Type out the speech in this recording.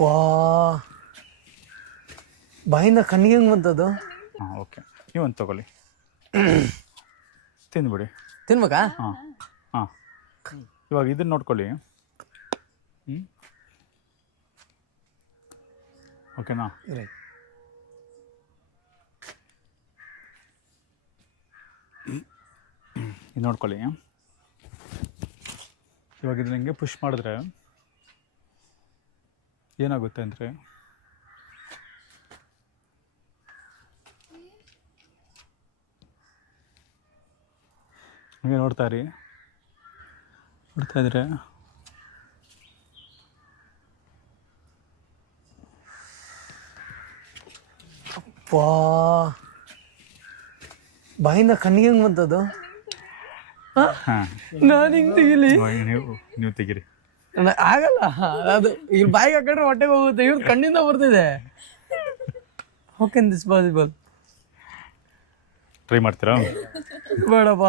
ವಾ ಬಾಯಿಂದ ಕಣ್ಣಿಗೆ ಹೆಂಗೆ ಬಂತದು? ಹಾಂ ಓಕೆ, ನೀವೊಂದು ತಗೊಳ್ಳಿ, ತಿಂದ್ಬಿಡಿ. ತಿನ್ಬೇಕಾ? ಹಾಂ ಹಾಂ, ಇವಾಗ ಇದನ್ನು ನೋಡ್ಕೊಳ್ಳಿ. ಓಕೆನಾ? ರೈಟ್. ಇದು ನೋಡ್ಕೊಳ್ಳಿ. ಇವಾಗ ಇದನ್ನ ಹಿಂಗೆ ಪುಷ್ ಮಾಡಿದ್ರೆ ಏನಾಗುತ್ತೆ ಅಂದರೆ, ಹಂಗೆ ನೋಡ್ತಾ ಇದ್ರೆ ವಾ ಬಾಯಿಂದ ಕಣ್ಣಿಗೆ ಹೆಂಗೆ ಬಂತದು? ಹಾಂ, ನಾನು ಹಿಂಗೆ ತೆಗಿಲಿ? ನೀವು ತೆಗೀರಿ. ಆಗಲ್ಲ ಅದು. ಇವ್ರ ಬಾಯಿಗೆ ಹಾಕೊಂಡ್ರೆ ಹೊಟ್ಟೆಗೆ ಹೋಗುತ್ತೆ, ಇವ್ರ ಕಣ್ಣಿಂದ ಬರ್ತಿದೆ. How can this possible? Try ಮಾಡ್ತೀರಾ? ಬೇಡಪ್ಪ.